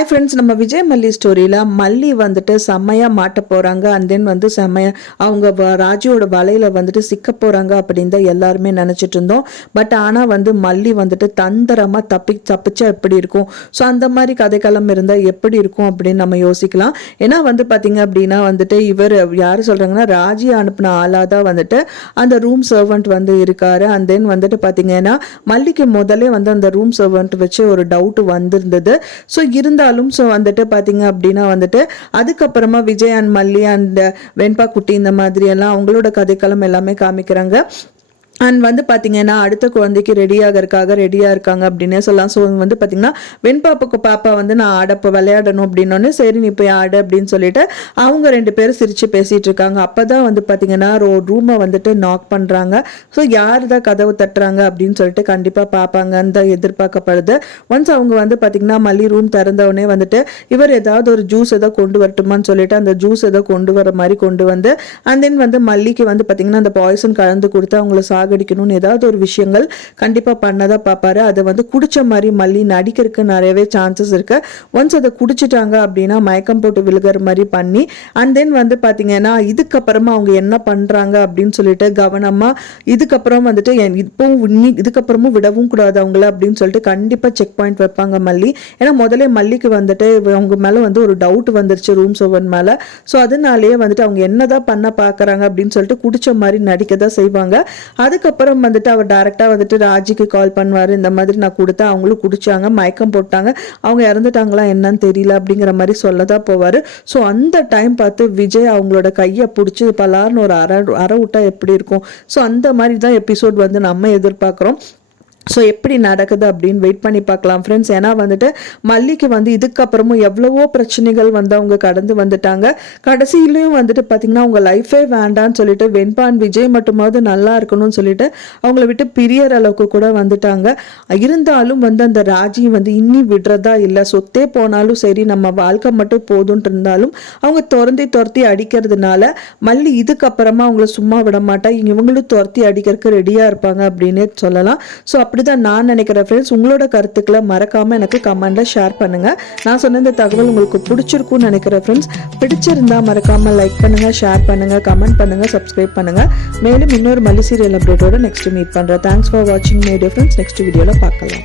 Hi friends, நம்ம விஜய் மல்லி ஸ்டோரியில் மல்லி வந்துட்டு செம்மையாக மாட்ட போகிறாங்க. அண்ட் தென் வந்து செம்மையாக அவங்க ராஜியோட வலையில் வந்துட்டு சிக்க போகிறாங்க அப்படின்னு தான் எல்லாருமே நினச்சிட்டு இருந்தோம். பட் ஆனால் வந்து மல்லி வந்துட்டு தந்திரமாக தப்பிச்சா எப்படி இருக்கும், ஸோ அந்த மாதிரி கதைக்களம் இருந்தால் எப்படி இருக்கும் அப்படின்னு நம்ம யோசிக்கலாம். ஏன்னா வந்து பார்த்தீங்க அப்படின்னா வந்துட்டு இவர் யார் சொல்கிறாங்கன்னா ராஜி அனுப்பின ஆளாக தான் வந்துட்டு அந்த ரூம் சர்வெண்ட் வந்து இருக்காரு. அண்ட் தென் வந்துட்டு பார்த்தீங்கன்னா மல்லிக்கு முதலே வந்து அந்த ரூம் சர்வெண்ட் வச்சு ஒரு டவுட் வந்திருந்தது. ஸோ இருந்தாலும் ஸோ வந்துட்டு பார்த்தீங்க அப்படின்னா வந்துட்டு அதுக்கப்புறமா விஜய் அண்ட் மல்லி அண்ட் வெண்பா குட்டி இந்த மாதிரி எல்லாம் அவங்களோட கதைக்களம் எல்லாமே காமிக்கிறாங்க. அண்ட் வந்து பார்த்தீங்கன்னா அடுத்த குழந்தைக்கு ரெடியாக இருக்காங்க அப்படின்னே சொல்லலாம். ஸோ வந்து பார்த்தீங்கன்னா பாப்பா வந்து நான் ஆடப்போ விளையாடணும் அப்படின்னோடனே சரி நீ போய் ஆடு அப்படின்னு சொல்லிட்டு அவங்க ரெண்டு பேரும் சிரித்து பேசிகிட்டு இருக்காங்க. அப்போ தான் வந்து பார்த்தீங்கன்னா ரூமை வந்துட்டு நாக் பண்ணுறாங்க. ஸோ யார் தான் கதவு தட்டுறாங்க அப்படின்னு சொல்லிட்டு கண்டிப்பாக பார்ப்பாங்கன்னு தான் எதிர்பார்க்கப்படுது. ஒன்ஸ் அவங்க வந்து பார்த்தீங்கன்னா மல்லி ரூம் திறந்தவுடனே வந்துட்டு இவர் ஏதாவது ஒரு ஜூஸ் ஏதோ கொண்டு வரட்டுமான்னு சொல்லிட்டு அந்த ஜூஸ் ஏதோ கொண்டு வர மாதிரி கொண்டு வந்து அண்ட் தென் வந்து மல்லிக்கு வந்து பார்த்தீங்கன்னா அந்த பாய்சன் கலந்து கொடுத்து அவங்கள அடிக்கணும்னு ஏதாவது ஒரு விஷயங்கள் கண்டிப்பா பண்ணதான் பார்ப்பாரு. அதை வந்து குடிச்ச மாதிரி மல்லி நடிக்கிறதுக்கு நிறையவே சான்சஸ் இருக்கு. ஒன்ஸ் அதை குடிச்சிட்டாங்க அப்படின்னா மயக்கம் போட்டு விழுகிற மாதிரி பண்ணி அண்ட் தென் வந்து பாத்தீங்கன்னா இதுக்கப்புறமா அவங்க என்ன பண்றாங்க அப்படின்னு சொல்லிட்டு கவனமா இதுக்கப்புறம் வந்துட்டு இதுக்கப்புறமும் விடவும் கூடாது அவங்கள அப்படின்னு சொல்லிட்டு கண்டிப்பா செக் பாயிண்ட் வைப்பாங்க மல்லி. ஏன்னா முதல்ல மல்லிக்கு வந்துட்டு அவங்க மேல வந்து ஒரு டவுட் வந்துருச்சு ரூம் சர்வன் மேல. ஸோ அதனாலேயே வந்துட்டு அவங்க என்னதான் பண்ண பாக்குறாங்க அப்படின்னு சொல்லிட்டு குடிச்ச மாதிரி நடிக்கதான் செய்வாங்க. அதுக்கப்புறம் வந்துட்டு அவர் டைரக்டா வந்துட்டு ராஜிக்கு கால் பண்ணுவாரு. இந்த மாதிரி நான் கொடுத்தா அவங்களும் குடிச்சாங்க, மயக்கம் போட்டாங்க, அவங்க இறந்துட்டாங்களா என்னன்னு தெரியல அப்படிங்கிற மாதிரி சொல்லதான் போவாரு. ஸோ அந்த டைம் பார்த்து விஜய் அவங்களோட கையை பிடிச்சி பலார்னு ஒரு அரை விட்டா எப்படி இருக்கும், ஸோ அந்த மாதிரி தான் எபிசோட் வந்து நம்ம எதிர்பார்க்குறோம். ஸோ எப்படி நடக்குது அப்படின்னு வெயிட் பண்ணி பார்க்கலாம் ஃப்ரெண்ட்ஸ். ஏன்னா வந்துட்டு மல்லிக்கு வந்து இதுக்கப்புறமும் எவ்வளவோ பிரச்சனைகள் வந்து அவங்க கடந்து வந்துட்டாங்க. கடைசியிலையும் வந்துட்டு பார்த்தீங்கன்னா அவங்க லைஃபே வேண்டான்னு சொல்லிட்டு வெண்பான் விஜய் மட்டுமாவது நல்லா இருக்கணும்னு சொல்லிட்டு அவங்கள விட்டு பிரியற அளவுக்கு கூட வந்துட்டாங்க. இருந்தாலும் வந்து அந்த ராஜி வந்து இன்னி விடுறதா இல்லை, சொத்தே போனாலும் சரி நம்ம வாழ்க்கை மட்டும் போதும்னு இருந்தாலும் அவங்க துரத்தி அடிக்கிறதுனால மல்லி இதுக்கப்புறமா அவங்கள சும்மா விட மாட்டா, இவங்களும் துரத்தி அடிக்கிறதுக்கு ரெடியாக இருப்பாங்க அப்படின்னு சொல்லலாம். ஸோ அப்படிதான் நான் நினைக்கிறேன் ஃப்ரெண்ட்ஸ். உங்களோட கருத்துக்களை மறக்காம எனக்கு கமெண்ட்ல ஷேர் பண்ணுங்க. நான் சொன்ன இந்த தகவல் உங்களுக்கு பிடிச்சிருக்கும்னு நினைக்கிறேன் ஃப்ரெண்ட்ஸ். பிடிச்சிருந்தா மறக்காம லைக் பண்ணுங்க, ஷேர் பண்ணுங்க, கமெண்ட் பண்ணுங்க, சப்ஸ்கிரைப் பண்ணுங்க. மேலும் இன்னொரு மல்லி சீரியல் அப்டேட்டோட நெக்ஸ்ட் மீட் பண்றேன். தேங்க்ஸ் ஃபார் வாட்சிங் மை டியர் ஃப்ரெண்ட்ஸ். நெக்ஸ்ட் வீடியோல பார்க்கலாம்.